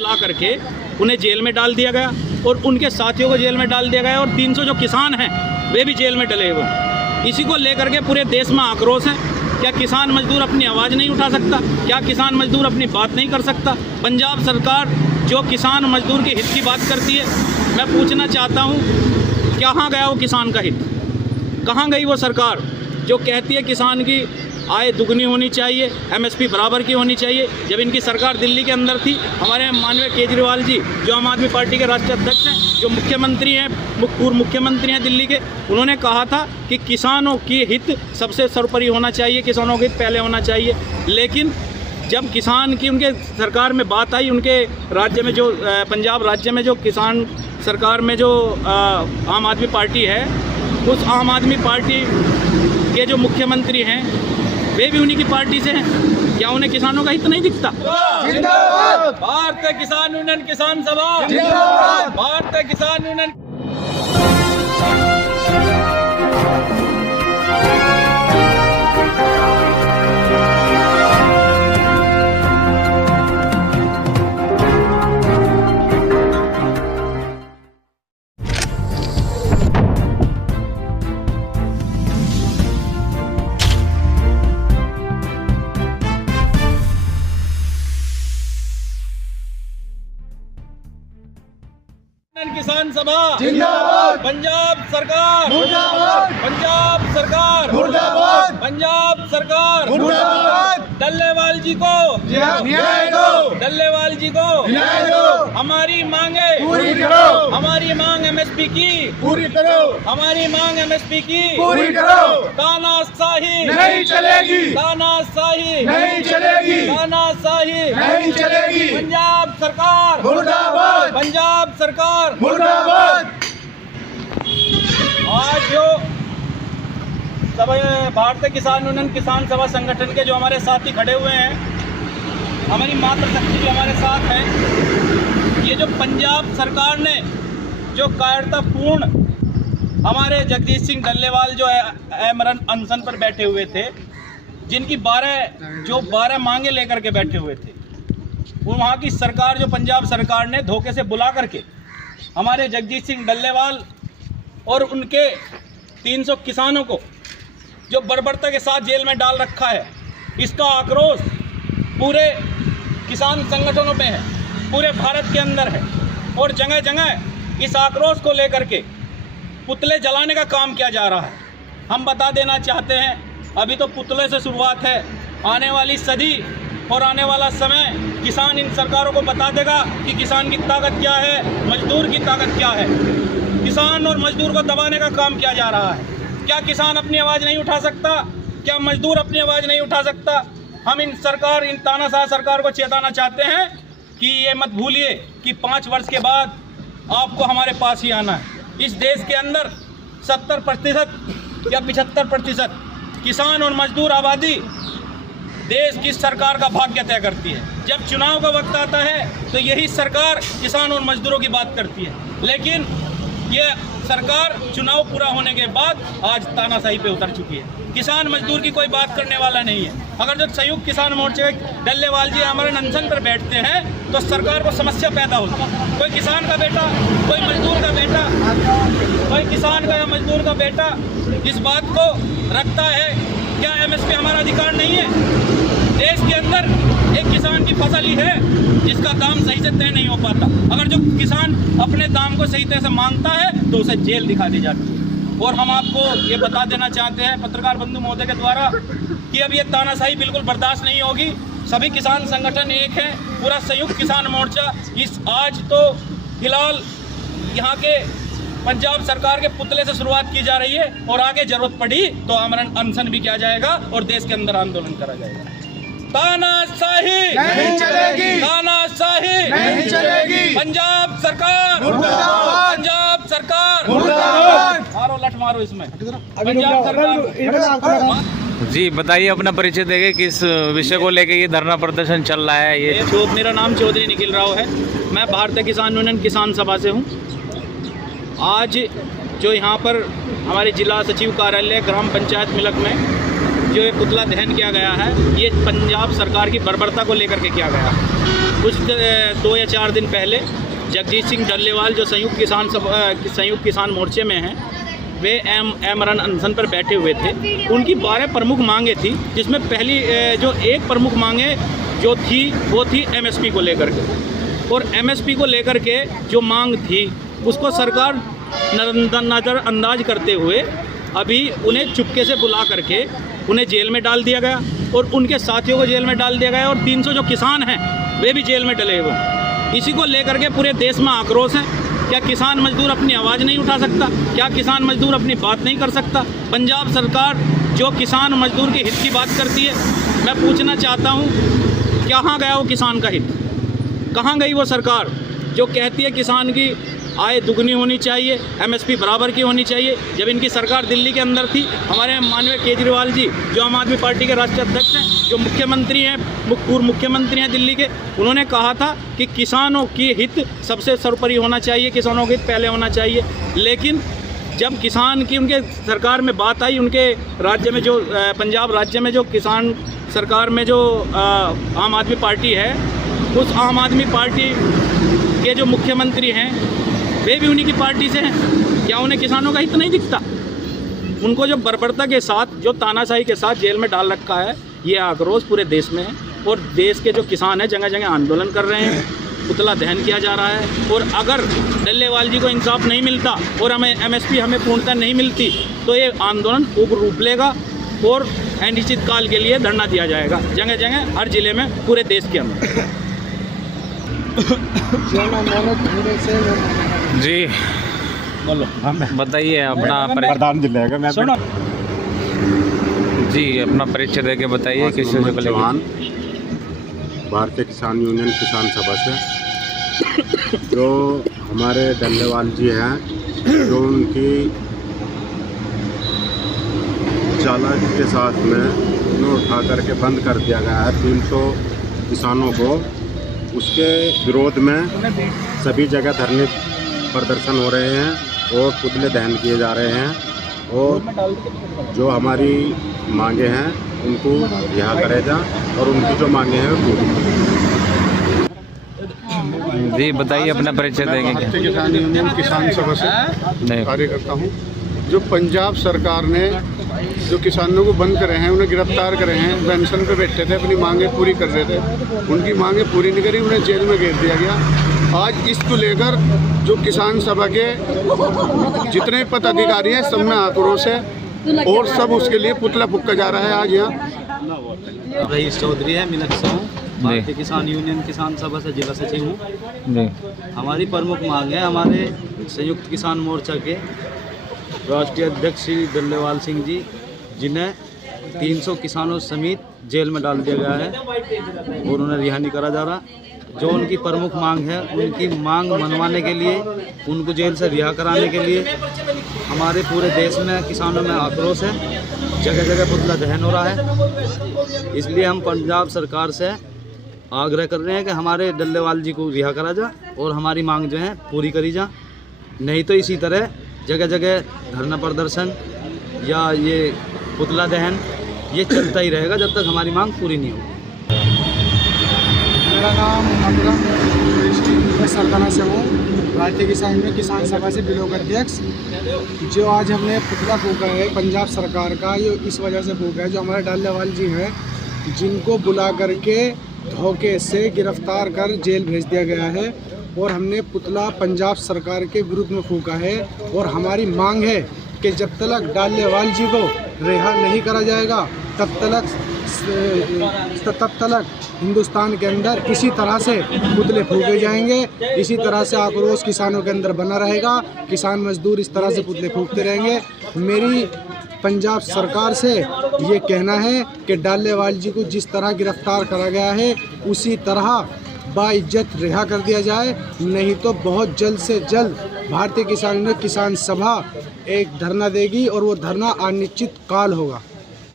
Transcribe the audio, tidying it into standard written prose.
ला करके उन्हें जेल में डाल दिया गया और उनके साथियों को जेल में डाल दिया गया और 300 जो किसान हैं वे भी जेल में डले हुए हैं। इसी को लेकर के पूरे देश में आक्रोश है। क्या किसान मजदूर अपनी आवाज़ नहीं उठा सकता? क्या किसान मजदूर अपनी बात नहीं कर सकता? पंजाब सरकार जो किसान मजदूर के हित की बात करती है, मैं पूछना चाहता हूँ कहाँ गया वो किसान का हित? कहाँ गई वो सरकार जो कहती है किसान की आय दुगनी होनी चाहिए, एमएसपी बराबर की होनी चाहिए? जब इनकी सरकार दिल्ली के अंदर थी, हमारे माननीय केजरीवाल जी जो आम आदमी पार्टी के राष्ट्रीय अध्यक्ष हैं, जो मुख्यमंत्री हैं, पूर्व मुख्यमंत्री हैं दिल्ली के, उन्होंने कहा था कि किसानों की हित सबसे सर्वोपरि होना चाहिए, किसानों के हित पहले होना चाहिए। लेकिन जब किसान की उनके सरकार में बात आई, उनके राज्य में जो पंजाब राज्य में जो किसान सरकार में जो आम आदमी पार्टी है, उस आम आदमी पार्टी के जो मुख्यमंत्री हैं वे भी उन्हीं की पार्टी से हैं। क्या उन्हें किसानों का हित नहीं दिखता? जिंदाबाद भारतीय किसान यूनियन किसान सभा, जिंदाबाद भारतीय किसान यूनियन। किसान सभा जिंदाबाद पंजाब सरकार मुर्दाबाद पंजाब सरकार मुर्दाबाद पंजाब सरकार मुर्दाबाद डल्लेवाल जी को न्याय दो डल्लेवाल जी को न्याय दो हमारी मांगे पूरी करो हमारी मांग एमएसपी की पूरी करो हमारी मांग एमएसपी की पूरी करो तानाशाही नहीं चलेगी तानाशाही नहीं चलेगी तानाशाही नहीं चलेगी पंजाब सरकार मुर्दाबाद पंजाब सरकार मुर्दाबाद। आज जो सब भारतीय किसान यूनियन किसान सभा संगठन के जो हमारे साथी खड़े हुए हैं, हमारी मातृशक्ति भी हमारे साथ है। ये जो पंजाब सरकार ने जो कायरतापूर्ण हमारे जगजीत सिंह डल्लेवाल जो आमरण अनशन पर बैठे हुए थे, जिनकी 12 मांगे लेकर के बैठे हुए थे, वो वहाँ की सरकार जो पंजाब सरकार ने धोखे से बुला करके हमारे जगजीत सिंह डल्लेवाल और उनके 300 किसानों को जो बर्बरता के साथ जेल में डाल रखा है, इसका आक्रोश पूरे किसान संगठनों पे है, पूरे भारत के अंदर है। और जगह जगह इस आक्रोश को लेकर के पुतले जलाने का काम किया जा रहा है। हम बता देना चाहते हैं, अभी तो पुतले से शुरुआत है। आने वाली सदी और आने वाला समय किसान इन सरकारों को बता देगा कि किसान की ताकत क्या है, मजदूर की ताकत क्या है। किसान और मजदूर को दबाने का काम किया जा रहा है। क्या किसान अपनी आवाज़ नहीं उठा सकता? क्या मजदूर अपनी आवाज़ नहीं उठा सकता? हम इन तानाशाह सरकार को चेताना चाहते हैं कि ये मत भूलिए कि 5 वर्ष के बाद आपको हमारे पास ही आना है। इस देश के अंदर 70% या 75% किसान और मजदूर आबादी देश की सरकार का भाग्य तय करती है। जब चुनाव का वक्त आता है तो यही सरकार किसान और मजदूरों की बात करती है। लेकिन ये सरकार चुनाव पूरा होने के बाद आज तानाशाही पे उतर चुकी है। किसान मजदूर की कोई बात करने वाला नहीं है। अगर जो संयुक्त किसान मोर्चे डल्लेवाल जी आमरण अनशन पर बैठते हैं तो सरकार को समस्या पैदा होती है। कोई किसान का बेटा, कोई मजदूर का बेटा, कोई किसान का या मजदूर का बेटा इस बात को रखता है, क्या एमएसपी हमारा अधिकार नहीं है? देश के अंदर एक किसान की फसल ही है जिसका दाम सही से तय नहीं हो पाता। अगर जो किसान अपने दाम को सही तरह से मांगता है तो उसे जेल दिखा दी जाती है। और हम आपको ये बता देना चाहते हैं पत्रकार बंधु महोदय के द्वारा कि अब ये तानाशाही बिल्कुल बर्दाश्त नहीं होगी। सभी किसान संगठन एक है, पूरा संयुक्त किसान मोर्चा आज तो फिलहाल यहाँ के पंजाब सरकार के पुतले से शुरुआत की जा रही है और आगे जरूरत पड़ी तो आमरण अनशन भी किया जाएगा और देश के अंदर आंदोलन करा जाएगा। तानाशाही नहीं चलेगी, तानाशाही नहीं चलेगी। पंजाब सरकार मुर्दाबाद, पंजाब सरकार मुर्दाबाद। मारो लठ मारो इसमें पंजाब सरकार। जी बताइए, अपना परिचय देंगे, किस विषय को लेके ये धरना प्रदर्शन चल रहा है? ये मेरा नाम चौधरी निखिल राव है। मैं भारतीय किसान यूनियन किसान सभा से हूँ। आज जो यहाँ पर हमारे जिला सचिव कार्यालय ग्राम पंचायत मिलक में जो ये पुतला दहन किया गया है, ये पंजाब सरकार की बर्बरता को लेकर के किया गया है। कुछ 2 या 4 दिन पहले जगजीत सिंह डल्लेवाल जो संयुक्त किसान मोर्चे में हैं, वे आमरण अनशन पर बैठे हुए थे। उनकी 12 प्रमुख मांगें थी, जिसमें पहली जो एक प्रमुख मांगे जो थी वो थी एमएसपी को लेकर के। और एमएसपी को लेकर के जो मांग थी उसको सरकार नज़रअंदाज करते हुए अभी उन्हें चुपके से बुला करके उन्हें जेल में डाल दिया गया और उनके साथियों को जेल में डाल दिया गया और 300 जो किसान हैं वे भी जेल में डले हुए हैं। इसी को लेकर के पूरे देश में आक्रोश है। क्या किसान मजदूर अपनी आवाज़ नहीं उठा सकता? क्या किसान मजदूर अपनी बात नहीं कर सकता? पंजाब सरकार जो किसान मजदूर के हित की बात करती है, मैं पूछना चाहता हूँ कहाँ गया वो किसान का हित? कहाँ गई वो सरकार जो कहती है किसान की आय दुगनी होनी चाहिए, एमएसपी बराबर की होनी चाहिए? जब इनकी सरकार दिल्ली के अंदर थी, हमारे माननीय केजरीवाल जी जो आम आदमी पार्टी के राष्ट्रीय अध्यक्ष हैं, जो मुख्यमंत्री हैं, पूर्व मुख्यमंत्री हैं दिल्ली के, उन्होंने कहा था कि किसानों की हित सबसे सर्वोपरि होना चाहिए, किसानों के हित पहले होना चाहिए। लेकिन जब किसान की उनके सरकार में बात आई, उनके राज्य में जो पंजाब राज्य में जो किसान सरकार में जो आम आदमी पार्टी है, उस आम आदमी पार्टी के जो मुख्यमंत्री हैं वे भी उन्हीं की पार्टी से हैं। क्या उन्हें किसानों का हित नहीं दिखता? उनको जो बर्बरता के साथ, जो तानाशाही के साथ जेल में डाल रखा है, ये आक्रोश पूरे देश में है। और देश के जो किसान हैं जगह जगह आंदोलन कर रहे हैं, पुतला दहन किया जा रहा है। और अगर डल्लेवाल जी को इंसाफ नहीं मिलता और हमें एमएसपी हमें पूर्णतः नहीं मिलती तो ये आंदोलन उग्र रूप लेगा और अनिश्चित काल के लिए धरना दिया जाएगा जगह जगह, हर जिले में, पूरे देश के अंदर। जी बोलो। बताइए अपना प्रधान जिले का मैं जी अपना परिचय देके बताइए किस चीज़ को चौहान, भारतीय किसान यूनियन किसान सभा से। जो हमारे डल्लेवाल जी हैं, जो उनकी चालाकी के साथ में उन्हें उठा करके बंद कर दिया गया है 300 किसानों को, उसके विरोध में सभी जगह धरने प्रदर्शन हो रहे हैं और पुतले दहन किए जा रहे हैं। और जो हमारी मांगे हैं उनको रिहा करे जा और उनकी जो मांगे हैं वो पूरी। जी बताइए अपना परिचय देंगे। भारतीय किसान यूनियन किसान सभा से कार्य करता हूँ। जो पंजाब सरकार ने जो किसानों को बंद करे हैं, उन्हें गिरफ्तार करे हैं, पेंशन पे बैठे थे, अपनी मांगे पूरी कर रहे थे, उनकी मांगे पूरी नहीं करी, उन्हें जेल में घेर दिया गया। आज इसको लेकर जो किसान सभा के जितने पदाधिकारी हैं सब में आक्रोश है और सब उसके लिए पुतला फूंका जा रहा है। आज यहाँ रईस चौधरी है, मीनाक्षी हूँ, भारतीय किसान यूनियन किसान सभा से जिला सचिव हूँ। हमारी प्रमुख मांग है, हमारे संयुक्त किसान मोर्चा के राष्ट्रीय अध्यक्ष श्री डल्लेवाल सिंह जी, जिन्हें 300 किसानों समेत जेल में डाल दिया गया है और उन्हें रिहा नहीं करा जा रहा। जो उनकी प्रमुख मांग है, उनकी मांग मनवाने के लिए, उनको जेल से रिहा कराने के लिए हमारे पूरे देश में किसानों में आक्रोश है, जगह जगह पुतला दहन हो रहा है। इसलिए हम पंजाब सरकार से आग्रह कर रहे हैं कि हमारे डल्लेवाल जी को रिहा करा जा और हमारी मांग जो है पूरी करी जा। नहीं तो इसी तरह जगह जगह धरना प्रदर्शन या ये पुतला दहन ये चलता ही रहेगा जब तक हमारी मांग पूरी नहीं होगी। मेरा नाम अकरम, मैं सरदाना से हूँ, भारतीय किसान यूनियन किसान सभा से ब्लॉक अध्यक्ष। जो आज हमने पुतला फूंका है पंजाब सरकार का, ये इस वजह से फूंका है, जो हमारे डल्लेवाल जी हैं जिनको बुला करके धोखे से गिरफ्तार कर जेल भेज दिया गया है और हमने पुतला पंजाब सरकार के विरुद्ध में फूंका है। और हमारी मांग है कि जब तक डल्लेवाल जी को रिहा नहीं करा जाएगा तब तक हिंदुस्तान के अंदर इसी तरह से पुतले फूंके जाएंगे, इसी तरह से आक्रोश किसानों के अंदर बना रहेगा, किसान मजदूर इस तरह से पुतले फूंकते रहेंगे। मेरी पंजाब सरकार से ये कहना है कि डल्लेवाल जी को जिस तरह गिरफ्तार करा गया है उसी तरह बाइज्जत रिहा कर दिया जाए, नहीं तो बहुत जल्द से जल्द भारतीय किसान सभा एक धरना देगी और वो धरना अनिश्चित काल होगा।